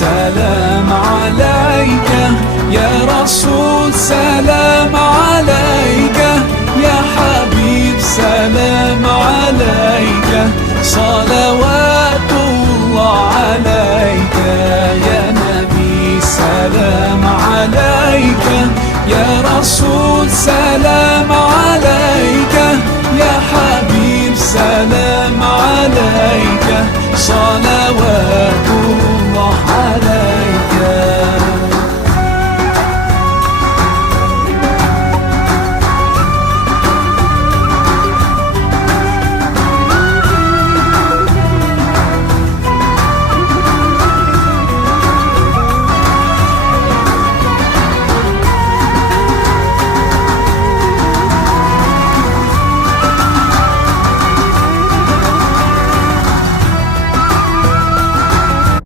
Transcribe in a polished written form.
سلام عليك يا رسول، سلام عليك يا حبيب، سلام عليك، صلوات الله عليك يا نبي. سلام عليك يا رسول، سلام عليك يا حبيب، سلام عليك، صلوات